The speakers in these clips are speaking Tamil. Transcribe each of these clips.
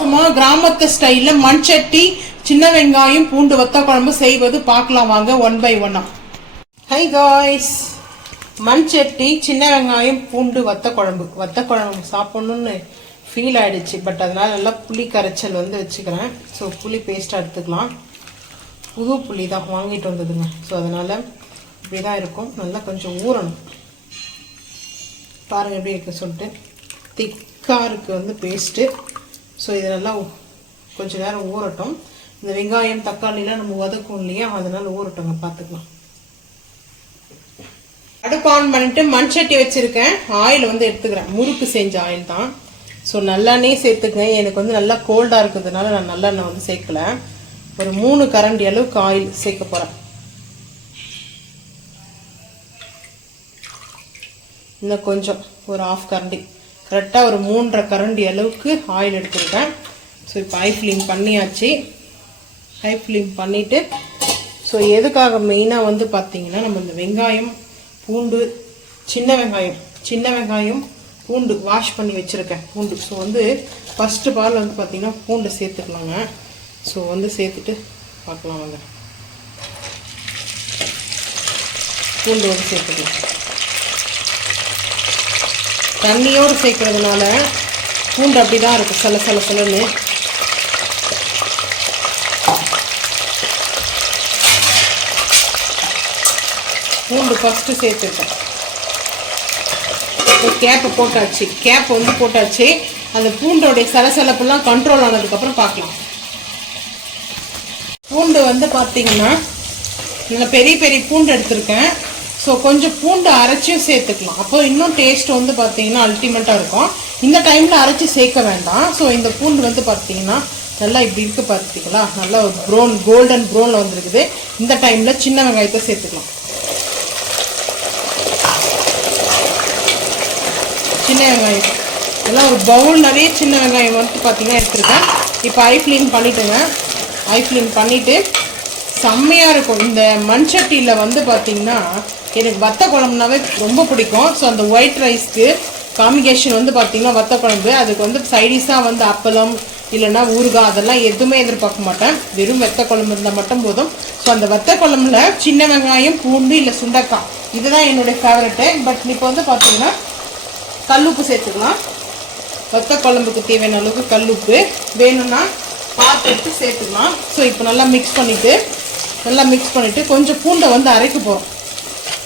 சும்மா கிராமத்து ஸ்டைல்ல மண் சட்டி சின்ன வெங்காயம் பூண்டு வத்த குழம்பு செய்வது பார்க்கலாம் வாங்க ஒன் பை ஒன்னா. ஹை காய்ஸ், மண் சட்டி சின்ன வெங்காயம் பூண்டு வத்த குழம்பு சாப்பிடணும்னு ஃபீல் ஆயிடுச்சு. பட் அதனால நல்லா புளி கரைச்சல் வச்சுக்கிறேன். ஸோ புளி பேஸ்ட்டாக எடுத்துக்கலாம். புது புளி தான் வாங்கிட்டு வந்ததுங்க. ஸோ அதனால இப்படி தான் இருக்கும். நல்லா கொஞ்சம் ஊறணும். பாருங்க எப்படி இருக்கு சொல்லிட்டு திக்காக இருக்குது பேஸ்ட்டு. ஸோ இது நல்லா கொஞ்சம் நேரம் ஊறட்டும். இந்த வெங்காயம் தக்காளிலாம் நம்ம வதக்கும் இல்லையா, அதனால ஊறட்டோங்க. பார்த்துக்கலாம். அடுப்பு ஆன் பண்ணிட்டு மண் சட்டி வச்சிருக்கேன். ஆயில் எடுத்துக்கிறேன். முறுக்கு செஞ்ச ஆயில் தான். ஸோ நல்லெண்ணெய் சேர்த்துக்கேன். எனக்கு நல்லா கோல்டாக இருக்கிறதுனால நான் நல்லெண்ணெய் சேர்க்கல. ஒரு 3 கரண்டி அளவுக்கு ஆயில் சேர்க்க போகிறேன். இன்னும் கொஞ்சம் ஒரு 1/2 கரண்டி, கரெக்டாக ஒரு 3.5 கரண்டி அளவுக்கு ஆயில் எடுத்துருக்கேன். ஸோ இப்போ ஹை ஃப்ளேம் பண்ணியாச்சு. ஹை ஃப்ளேம் பண்ணிவிட்டு ஸோ எதுக்காக மெயினாக பார்த்தீங்கன்னா நம்ம இந்த வெங்காயம் பூண்டு சின்ன வெங்காயம் பூண்டு வாஷ் பண்ணி வச்சுருக்கேன். பூண்டு ஸோ ஃபஸ்ட்டு பால் பார்த்தீங்கன்னா பூண்டு சேர்த்துக்கலாங்க. ஸோ சேர்த்துட்டு பார்க்கலாம் வாங்க. பூண்டு சேர்த்துக்கலாம். தண்ணியோடு சேர்க்கறதுனால பூண்டு அப்படி தான் இருக்கும், சலன்னு. பூண்டு ஃபஸ்ட்டு சேர்த்துட்டேன். கேப்பை போட்டாச்சு. போட்டாச்சு. அந்த பூண்டோடைய சலசலப்பெல்லாம் கண்ட்ரோல் ஆனதுக்கப்புறம் பார்க்கலாம். பூண்டு பார்த்தீங்கன்னா நல்ல பெரிய பெரிய பூண்டு எடுத்திருக்கேன். ஸோ கொஞ்சம் பூண்டு அரைச்சியும் சேர்த்துக்கலாம். அப்போ இன்னும் டேஸ்ட் பார்த்தீங்கன்னா அல்டிமேட்டாக இருக்கும். இந்த டைமில் அரைச்சி சேர்க்க வேண்டாம். ஸோ இந்த பூண்டு பார்த்தீங்கன்னா நல்லா இப்படி இருக்கு பார்த்தீங்களா, நல்லா ஒரு ப்ரௌன் கோல்டன் ப்ரௌனில் வந்துருக்குது. இந்த டைமில் சின்ன வெங்காயத்தை சேர்த்துக்கலாம். சின்ன வெங்காயம் எல்லாம் ஒரு பவுல் நிறைய சின்ன வெங்காயம் பார்த்தீங்கன்னா எடுத்துருக்கேன். இப்போ ஹை ஃப்ளேம் பண்ணிவிட்டுங்க. ஹை ஃப்ளேம் பண்ணிவிட்டு செம்மையாக இருக்கும். இந்த மண் சட்டியில் பார்த்தீங்கன்னா எனக்கு வத்த குழம்புனாவே ரொம்ப பிடிக்கும். ஸோ அந்த ஒயிட் ரைஸ்க்கு காம்பினேஷன் பார்த்தீங்கன்னா வத்த குழம்பு. அதுக்கு சைடிஷாக அப்பளம் இல்லைன்னா ஊறுகாய் அதெல்லாம் எதுவுமே எதிர்பார்க்க மாட்டேன். வெறும் வத்த குழம்பு இருந்தால் மட்டும் போதும். ஸோ அந்த வத்த குழம்புல சின்ன வெங்காயம் பூண்டு இல்லை சுண்டக்காய் இதுதான் என்னுடைய ஃபேவரெட்டு. பட் இப்போ பார்த்தீங்கன்னா கல்லுப்பு சேர்த்துக்கலாம். வத்த குழம்புக்கு தேவையான அளவுக்கு கல்லுப்பு வேணும்னா பார்த்துட்டு சேர்த்துக்கலாம். ஸோ இப்போ நல்லா மிக்ஸ் பண்ணிவிட்டு கொஞ்சம் பூண்டை அரைக்க போகிறோம்.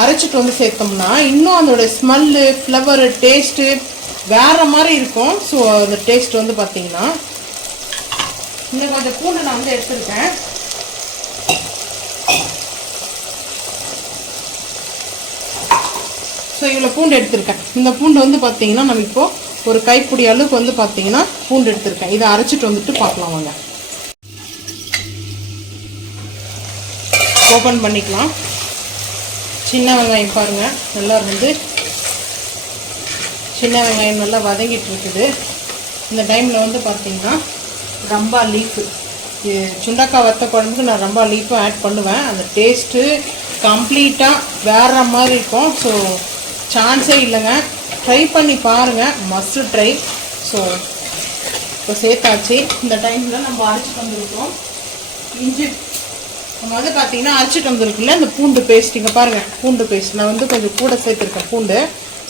அரைச்சிட்டு சேர்த்தோம்னா இன்னும் அதோட ஸ்மெல்லு ஃப்ளவரு டேஸ்ட்டு வேறு மாதிரி இருக்கும். ஸோ அந்த டேஸ்ட் பார்த்தீங்கன்னா இன்னும் கொஞ்சம் பூண்டு நான் எடுத்துருக்கேன். ஸோ இவ்வளோ பூண்டு எடுத்திருக்கேன். இந்த பூண்டு பார்த்தீங்கன்னா நம்ம இப்போது ஒரு கைப்பிடி அளவுக்கு பார்த்தீங்கன்னா பூண்டு எடுத்திருக்கேன். இதை அரைச்சிட்டு பார்க்கலாம் வாங்க. ஓப்பன் பண்ணிக்கலாம். சின்ன வெங்காயம் பாருங்கள் நல்லா சின்ன வெங்காயம் நல்லா வதங்கிட்டு இருக்குது. இந்த டைமில் பார்த்தீங்கன்னா ரம்பா லீஃபு, சுண்டக்காய் வத்த குழம்புக்கு நான் ரம்பா லீஃபும் ஆட் பண்ணுவேன். அந்த டேஸ்ட்டு கம்ப்ளீட்டாக வேறு மாதிரி இருக்கும். ஸோ சான்ஸே இல்லைங்க, ட்ரை பண்ணி பாருங்கள், மஸ்ட் ட்ரை. ஸோ இப்போ சேர்த்தாச்சு. இந்த டைமில் நம்ம அரைச்சிட்டு வந்துருக்கோம். இஞ்சி நம்ம பார்த்தீங்கன்னா அரைச்சிட்டு வந்துருக்குல்ல இந்த பூண்டு பேஸ்ட். இங்கே பாருங்கள் பூண்டு பேஸ்ட் நான் கொஞ்சம் கூட சேர்த்துருக்கேன் பூண்டு.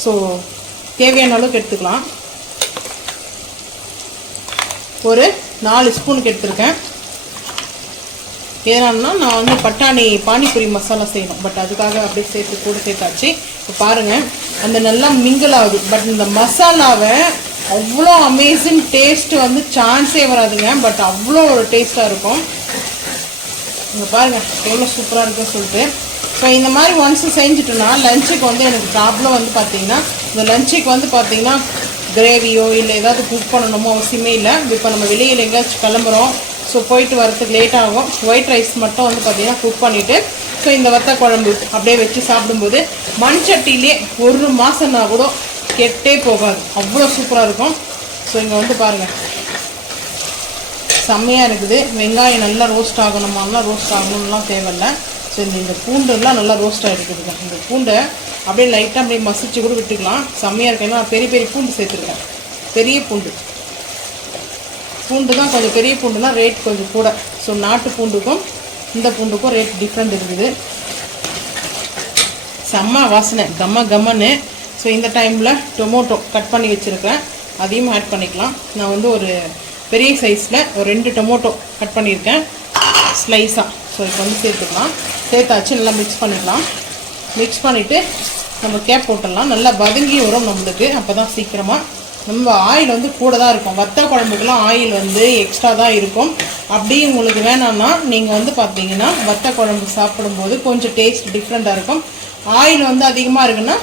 ஸோ தேவையான அளவுக்கு எடுத்துக்கலாம். ஒரு 4 ஸ்பூனுக்கு எடுத்துருக்கேன். ஏன்னா நான் பட்டாணி பானிபூரி மசாலா செய்யணும். பட் அதுக்காக அப்படியே கூட சேர்த்தாச்சு. இப்போ பாருங்கள் அந்த நல்லா மிங்கிள் ஆகுது. பட் இந்த மசாலாவை அவ்வளோ அமேசிங் டேஸ்ட்டு சான்ஸே வராதுங்க. பட் அவ்வளோ ஒரு டேஸ்ட்டாக இருக்கும். இங்கே பாருங்கள் எவ்வளோ சூப்பராக இருக்குன்னு சொல்லிட்டு. ஸோ இந்த மாதிரி ஒன்ஸ் செஞ்சுட்டோன்னா லஞ்சுக்கு எனக்கு ப்ராப்ளம் பார்த்தீங்கன்னா இந்த லஞ்சுக்கு பார்த்தீங்கன்னா கிரேவியோ இல்லை ஏதாவது குக் பண்ணணுமோ அவசியமே இல்லை. இப்போ நம்ம வெளியில் எங்கேயாச்சும் கிளம்புறோம். ஸோ போயிட்டு வரதுக்கு லேட் ஆகும். ஒயிட் ரைஸ் மட்டும் பார்த்தீங்கன்னா குக் பண்ணிவிட்டு ஸோ இந்த வத்த குழம்பு அப்படியே வச்சு சாப்பிடும்போது மண் சட்டிலே 1 மாதம்னா கூட கெட்டே போகாது. அவ்வளோ சூப்பராக இருக்கும். ஸோ இங்கே பாருங்கள் செம்மையாக இருக்குது. வெங்காயம் நல்லா ரோஸ்ட் ஆகணுமாலாம் ரோஸ்ட் ஆகணும்லாம் தேவையில்லை. ஸோ இந்த பூண்டெல்லாம் நல்லா ரோஸ்ட் ஆகிருக்குதுங்க. இந்த பூண்டை அப்படியே லைட்டாக அப்படியே மசிச்சு கூட விட்டுக்கலாம், செம்மையாக இருக்கும். ஏன்னா பெரிய பெரிய பூண்டு சேர்த்துருக்கேன், பெரிய பூண்டு தான் கொஞ்சம் பெரிய பூண்டுனா ரேட் கொஞ்சம் கூட. ஸோ நாட்டு பூண்டுக்கும் இந்த பூண்டுக்கும் ரேட் டிஃப்ரெண்ட் இருக்குது. செம்ம வாசனை கம்மன்னு. ஸோ இந்த டைமில் டொமேட்டோ கட் பண்ணி வச்சுருக்கேன், அதையும் ஆட் பண்ணிக்கலாம். நான் வந்து ஒரு பெரிய சைஸில் ஒரு 2 டொமேட்டோ கட் பண்ணியிருக்கேன் ஸ்லைஸாக. ஸோ இப்போ வந்து சேர்த்துக்கலாம். சேர்த்தாச்சு, நல்லா மிக்ஸ் பண்ணிக்கலாம். மிக்ஸ் பண்ணிவிட்டு நம்ம கேப் போட்டுடலாம். நல்லா வதங்கி வரும் நம்மளுக்கு, அப்போ தான் சீக்கிரமாக. நம்ம ஆயில் வந்து கூட தான் இருக்கும், வத்த குழம்புக்கெல்லாம் ஆயில் வந்து எக்ஸ்ட்ரா தான் இருக்கும். அப்படி உங்களுக்கு வேணாம்னா நீங்கள் வந்து பார்த்தீங்கன்னா வத்த குழம்பு சாப்பிடும்போது கொஞ்சம் டேஸ்ட் டிஃப்ரெண்ட்டாக இருக்கும். ஆயில் வந்து அதிகமாக இருக்குன்னா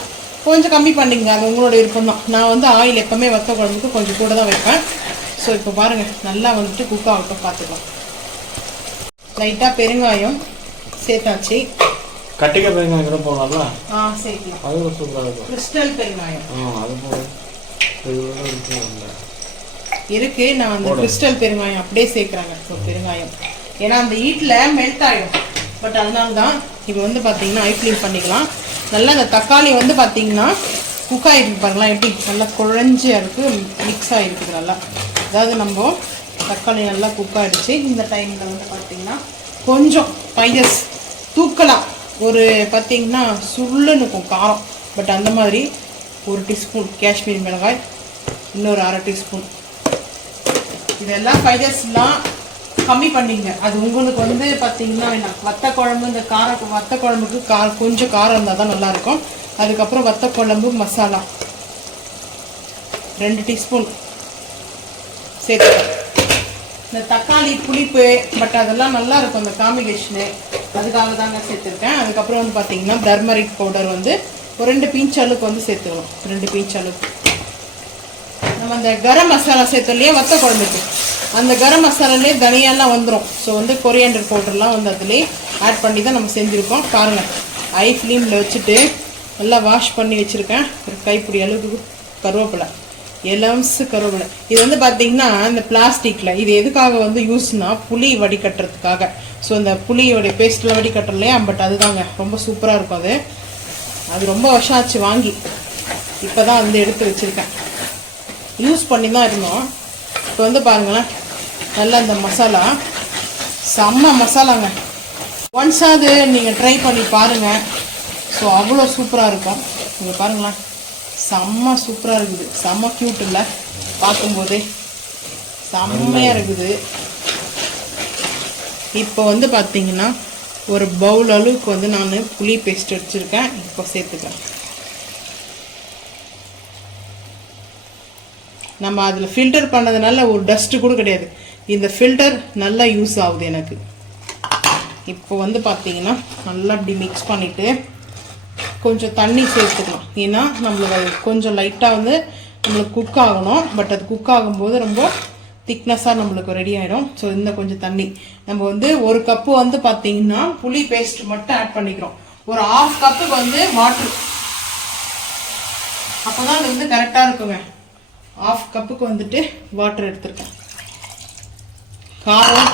கொஞ்சம் கம்மி பண்ணிங்க, அது உங்களோட விருப்பம் தான். நான் வந்து ஆயில் எப்போவுமே வத்த குழம்புக்கு கொஞ்சம் கூட தான் வைப்பேன். ஸோ இப்போ பாருங்கள், நல்லா வந்துட்டு குக் ஆகட்டும், பார்த்துக்கலாம். லைட்டாக பெருங்காயம் சேர்த்தாச்சு. கட்டிக்க பெருங்காயம் கூட போடலாம்ல? சேர்க்கலாம், அது சூப்பராக இருக்கும். கிறிஸ்டல் பெருங்காயம் அது போதும் இருக்கு. நான் அந்த கிறிஸ்டல் பெருங்காயம் அப்படியே சேர்க்குறாங்க. ஸோ பெருங்காயம் ஏன்னா அந்த ஹீட்டில் மெல்ட் ஆகிடும். பட் அதனால தான் இப்போ வந்து பார்த்தீங்கன்னா ஐ ஃப்ளேம் பண்ணிக்கலாம். நல்லா அந்த தக்காளி வந்து பார்த்தீங்கன்னா குக் ஆகிருக்கு பாருங்களா, எப்படி நல்லா குழஞ்சி இருக்குது, மிக்ஸ் ஆகிருக்குது நல்லா. அதாவது நம்ம தக்காளி நல்லா குக் ஆகிடுச்சு. இந்த டைமில் வந்து பார்த்தீங்கன்னா கொஞ்சம் ஸ்பைசஸ் தூக்கலாம். ஒரு பார்த்தீங்கன்னா சுள்ளுன்னு இருக்கும் காரம், பட் அந்த மாதிரி 1 டீஸ்பூன் காஷ்மீரி மிளகாய், இன்னொரு 1/2 டீஸ்பூன். இதெல்லாம் ஸ்பைசஸ்லாம் கம்மி பண்ணிங்க, அது உங்களுக்கு வந்து பார்த்தீங்கன்னா வேணாம். வத்த குழம்பு இந்த வத்த குழம்புக்கு கொஞ்சம் காரம் இருந்தால் தான் நல்லாயிருக்கும். அதுக்கப்புறம் வத்த குழம்பு மசாலா 2 டீஸ்பூன் சேர்த்துக்கேன். இந்த தக்காளி புளிப்பு பட் அதெல்லாம் நல்லா இருக்கும் அந்த காம்பினேஷனு, அதுக்காக தாங்க சேர்த்துருக்கேன். அதுக்கப்புறம் வந்து பார்த்தீங்கன்னா டர்மரிக் பவுடர் வந்து ஒரு 2 பிஞ்ச் அளவுக்கு வந்து சேர்த்துக்கலாம், 2 பிஞ்ச் அளவுக்கு. நம்ம அந்த கரம் மசாலா சேர்த்தலையே வத்த குழம்புக்கு, அந்த கரம் மசாலாலே தனியாலாம் வந்துடும். ஸோ வந்து கொரியாண்டர் பவுடர்லாம் வந்து அதிலே ஆட் பண்ணி தான் நம்ம செஞ்சுருக்கோம். பாருங்கள், ஐ ஃப்ளேமில் வச்சுட்டு நல்லா வாஷ் பண்ணி வச்சுருக்கேன். ஒரு கைப்பிடி அளவுக்கு கருவேப்பிலை, எலம்ஸு கருவேப்பிலை. இது வந்து பார்த்திங்கன்னா இந்த பிளாஸ்டிக்கில் இது எதுக்காக வந்து யூஸ்னால் புளி வடிகட்டுறதுக்காக. ஸோ இந்த புளியோடைய பேஸ்ட்டில் வடிகட்டுறலையா, பட் அதுதாங்க ரொம்ப சூப்பராக இருக்கும். அது ரொம்ப வருஷம் ஆச்சு வாங்கி, இப்போ தான் வந்து எடுத்து வச்சுருக்கேன். யூஸ் பண்ணி தான் இருந்தோம். இப்போ வந்து பாருங்களேன், நல்லா இந்த மசாலா செம்ம மசாலாங்க. ஒன்ஸாவது நீங்கள் ட்ரை பண்ணி பாருங்கள். ஸோ அவ்வளோ சூப்பராக இருக்கும். நீங்கள் பாருங்களேன், செம்ம சூப்பராக இருக்குது, செம்ம க்யூட் இல்லை, பார்க்கும்போதே செம்மையாக இருக்குது. இப்போ வந்து பார்த்தீங்கன்னா ஒரு பவுல் அளவுக்கு வந்து நான் புளி பேஸ்ட் வச்சுருக்கேன், இப்போ சேர்த்துக்கிறேன். நம்ம அதில் ஃபில்டர் பண்ணதுனால ஒரு டஸ்ட்டு கூட கிடையாது, இந்த ஃபில்டர் நல்லா யூஸ் ஆகுது எனக்கு. இப்போ வந்து பார்த்தீங்கன்னா நல்லா இப்படி மிக்ஸ் பண்ணிவிட்டு கொஞ்சம் தண்ணி சேர்த்துக்கலாம். ஏன்னா நம்மளுக்கு கொஞ்சம் லைட்டாக வந்து நம்மளுக்கு குக் ஆகணும், பட் அது குக் ஆகும்போது ரொம்ப திக்னஸாக நம்மளுக்கு ரெடி ஆகிடும். ஸோ இந்த கொஞ்சம் தண்ணி நம்ம வந்து 1 கப்பு வந்து பார்த்தீங்கன்னா புளி பேஸ்ட் மட்டும் ஆட் பண்ணிக்கிறோம். ஒரு 1/2 கப்புக்கு வந்து வாட்ரு, அப்போ தான் அது வந்து கரெக்டாக இருக்குங்க. 1/2 கப்புக்கு வந்துட்டு வாட்டர் எடுத்துருக்கேன். காரம்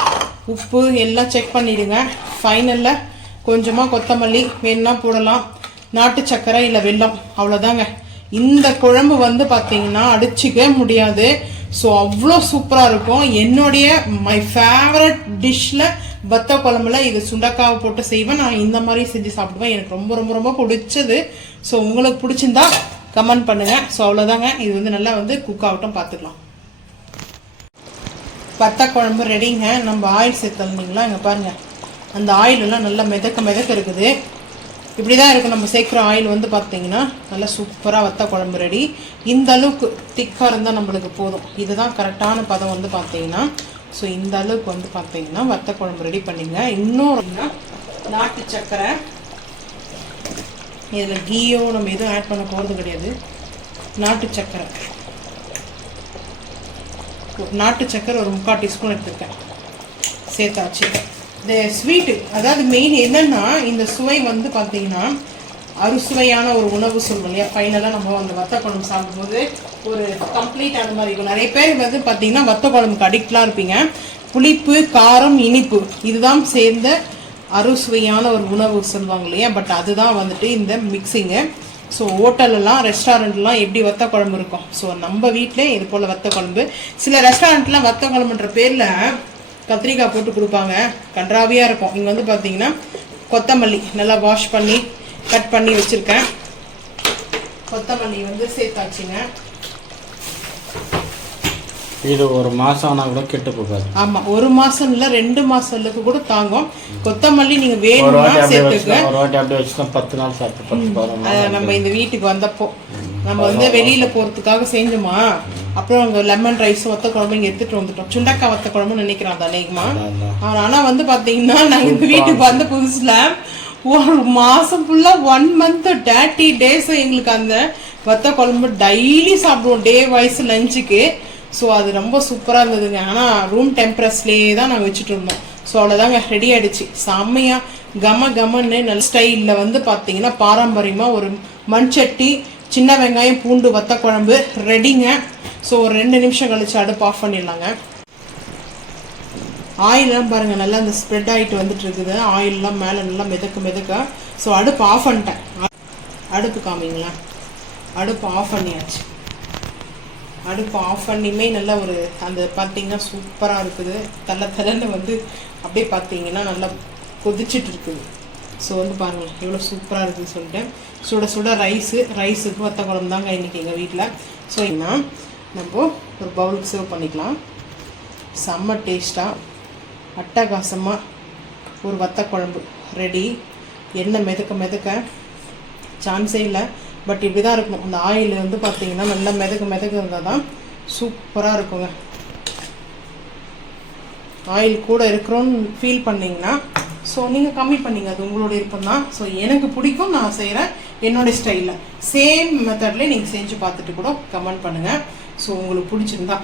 உப்பு எல்லாம் செக் பண்ணிவிடுங்க. ஃபைனலில் கொஞ்சமாக கொத்தமல்லி வேணுன்னா போடலாம், நாட்டு சர்க்கரை இல்லை வெல்லம், அவ்வளோதாங்க. இந்த குழம்பு வந்து பார்த்தீங்கன்னா அடிச்சிக்கவே முடியாது. ஸோ அவ்வளோ சூப்பராக இருக்கும். என்னுடைய மை ஃபேவரட் டிஷ்ஷில் வத்த குழம்புல இது சுண்டக்காவை போட்டு செய்வேன். நான் இந்த மாதிரி செஞ்சு சாப்பிடுவேன், எனக்கு ரொம்ப ரொம்ப ரொம்ப பிடிச்சது. ஸோ உங்களுக்கு பிடிச்சிருந்தா கமெண்ட் பண்ணுங்கள். ஸோ அவ்வளோதாங்க, இது வந்து நல்லா வந்து குக் ஆகட்டும், பார்த்துக்கலாம். வத்த குழம்பு ரெடிங்க. நம்ம ஆயில் சேர்த்தோம்னீங்களா, இங்கே பாருங்கள், அந்த ஆயிலெல்லாம் நல்லா மிதக்க இருக்குது. இப்படி தான் இருக்கும் நம்ம சேர்க்குற ஆயில் வந்து பார்த்தீங்கன்னா நல்லா சூப்பராக வத்த குழம்பு ரெடி. இந்த அளவுக்கு திக்காக இருந்தால் நம்மளுக்கு போதும். இதுதான் கரெக்டான பதம் வந்து பார்த்தீங்கன்னா. ஸோ இந்த அளவுக்கு வந்து பார்த்தீங்கன்னா வத்த குழம்பு ரெடி பண்ணிங்க. இன்னொரு நாட்டு சர்க்கரை, இதில் கீயோ நம்ம எதுவும் ஆட் பண்ண போகிறது கிடையாது. நாட்டு சர்க்கரை ஒரு 3/4 டீஸ்பூன் எடுத்துருக்கேன், சேர்த்தாச்சு. இந்த ஸ்வீட்டு அதாவது மெயின் என்னென்னா இந்த சுவை வந்து பார்த்தீங்கன்னா அறுசுவையான ஒரு உணவு சொல்லுவோம் இல்லையா. ஃபைனலாக நம்ம அந்த வத்த குழம்பு சாப்பிடும்போது ஒரு கம்ப்ளீட் அந்த மாதிரி இருக்கும். நிறைய பேர் வந்து பார்த்தீங்கன்னா வத்த குழம்புக்கு அடிக்ட்லாம் இருப்பீங்க. புளிப்பு, காரம், இனிப்பு இதுதான் சேர்ந்த அறுசுவையான ஒரு உணவு சொல்லுவாங்க இல்லையா, பட் அதுதான் வந்துட்டு இந்த மிக்சிங்கு. ஸோ ஹோட்டலெல்லாம் ரெஸ்டாரண்ட்லாம் எப்படி வத்த குழம்பு இருக்கும், ஸோ நம்ம வீட்டிலே இது போல் வத்த குழம்பு. சில ரெஸ்டாரண்ட்லாம் வத்த குழம்புன்ற பேரில் கத்திரிக்காய் போட்டு கொடுப்பாங்க, கன்றாவியாக இருக்கும். இங்கே வந்து பார்த்தீங்கன்னா கொத்தமல்லி நல்லா வாஷ் பண்ணி கட் பண்ணி வச்சுருக்கேன். கொத்தமல்லி வந்து சேர்த்தாச்சுங்க. இது ஒரு மாதம் ஆனால் கூட கெட்டு போகாது. ஆமாம், ஒரு மாதம் இல்லை 2 மாதத்துக்கு கூட தாங்கும். கொத்தமல்லி நீங்கள் வேணும்னா சேர்த்துக்க. ஒரு வாட்டி அப்படியே வச்சுதான் 10 நாள் சாப்பிட்டு நம்ம இந்த வீட்டுக்கு வந்தப்போ நம்ம வந்து வெளியில் போகிறதுக்காக செஞ்சோமா, அப்புறம் அங்கே லெமன் ரைஸும் வத்த குழம்பு இங்கே எடுத்துகிட்டு வந்துட்டோம். சுண்டக்காய் வத்த குழம்புன்னு நினைக்கிறேன் அது அநேகமா. ஆனால் வந்து பார்த்தீங்கன்னா நாங்கள் இந்த வீட்டுக்கு வந்த புதுசில் ஒரு மாதம் ஃபுல்லாக 1 month 30 days எங்களுக்கு அந்த வத்த குழம்பு டெய்லி சாப்பிடுவோம், டே வைஸ் லஞ்சுக்கு. ஸோ அது ரொம்ப சூப்பராக இருந்ததுங்க. ஆனால் ரூம் டெம்பரேச்சர்லேயே தான் நாங்கள் வச்சுட்டு இருந்தோம். ஸோ அவ்வளோதாங்க, ரெடி ஆகிடுச்சு. செம்மையாக கமன்னு நல்ல ஸ்டைலில் வந்து பார்த்தீங்கன்னா பாரம்பரியமாக ஒரு மண்சட்டி, சின்ன வெங்காயம், பூண்டு வத்த குழம்பு ரெடிங்க. ஸோ ஒரு 2 நிமிஷம் கழிச்சு அடுப்பு ஆஃப் பண்ணிடலாங்க. ஆயிலெலாம் பாருங்கள் நல்லா அந்த ஸ்ப்ரெட் ஆகிட்டு வந்துட்டு இருக்குது. ஆயிலெலாம் மேலே நல்லா மிதக்க. ஸோ அடுப்பு ஆஃப் பண்ணிட்டேன். அடுப்பு காமிங்களா, அடுப்பு ஆஃப் பண்ணியாச்சு. அடுப்பு ஆஃப் பண்ணியுமே நல்லா ஒரு அந்த பார்த்தீங்கன்னா சூப்பராக இருக்குது. தலைன்னு வந்து அப்படியே பார்த்தீங்கன்னா நல்லா கொதிச்சுட்டு இருக்குது. ஸோ வந்து பாருங்கள் எவ்வளோ சூப்பராக இருக்குதுன்னு சொல்லிட்டு சுட ரைஸுக்கு வத்த குழம்பு தாங்க இன்றைக்கி எங்கள் வீட்டில். ஸோ என்ன நம்ம ஒரு பவுலுக்கு சர்வ் பண்ணிக்கலாம். செம்ம டேஸ்ட்டாக அட்டகாசமாக ஒரு வத்த குழம்பு ரெடி. எண்ணெய் மிதக்க சான்ஸே இல்லை, பட் இப்படி தான் இருக்கணும். அந்த ஆயில் வந்து பார்த்தீங்கன்னா நல்லா மிதக்க இருந்தால் தான் சூப்பராக இருக்குங்க. ஆயில் கூட இருக்கிறோன்னு ஃபீல் பண்ணிங்கன்னா ஸோ நீங்கள் கம்மி பண்ணிங்க, அது உங்களோட விருப்பம் தான். ஸோ எனக்கு பிடிக்கும், நான் செய்கிறேன் என்னோடய ஸ்டைலில். சேம் மெத்தட்லேயே நீங்கள் செஞ்சு பார்த்துட்டு கூட கமெண்ட் பண்ணுங்கள். ஸோ உங்களுக்கு பிடிச்சிருந்தா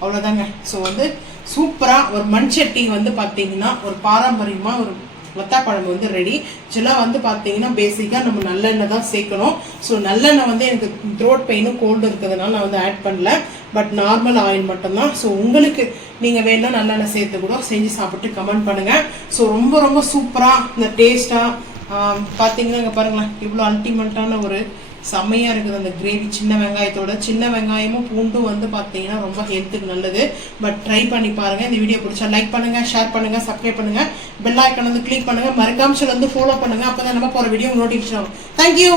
அவ்வளோதாங்க. ஸோ வந்து சூப்பராக ஒரு மண்சட்டி வந்து பார்த்தீங்கன்னா ஒரு பாரம்பரியமாக ஒரு வத்தா குழம்பு வந்து ரெடி. ஆக்சுவலாக வந்து பார்த்தீங்கன்னா பேசிக்காக நம்ம நல்லெண்ணெய் தான் சேர்க்கணும். ஸோ நல்லெண்ணெய் வந்து எனக்கு த்ரோட் பெயினும் கோல்டு இருக்கிறதுனால நான் வந்து ஆட் பண்ணல, பட் நார்மல் ஆயில் மட்டும்தான். ஸோ உங்களுக்கு நீங்கள் வேணால் நல்லெண்ணெய் சேர்த்து கூட செஞ்சு சாப்பிட்டு கமெண்ட் பண்ணுங்கள். ஸோ ரொம்ப சூப்பராக இந்த டேஸ்ட்டாக பார்த்தீங்கன்னா இங்கே பாருங்களேன் இவ்வளோ அல்டிமேட்டான ஒரு செம்மையாக இருக்குது அந்த கிரேவி. சின்ன வெங்காயத்தோட, சின்ன வெங்காயமும் பூண்டும் வந்து பார்த்தீங்கன்னா ரொம்ப ஹெல்த்துக்கு நல்லது. பட் ட்ரை பண்ணி பாருங்கள். இந்த வீடியோ பிடிச்சா லைக் பண்ணுங்கள், ஷேர் பண்ணுங்கள், சப்ஸ்கிரைப் பண்ணுங்கள், பெல் ஐக்கான் வந்து கிளிக் பண்ணுங்கள், மறக்காம வந்து ஃபாலோ பண்ணுங்கள். அப்போ தான் நம்ம போகிற வீடியோ நோட்டிஃபிகேஷன் ஆகும். தேங்க்யூ.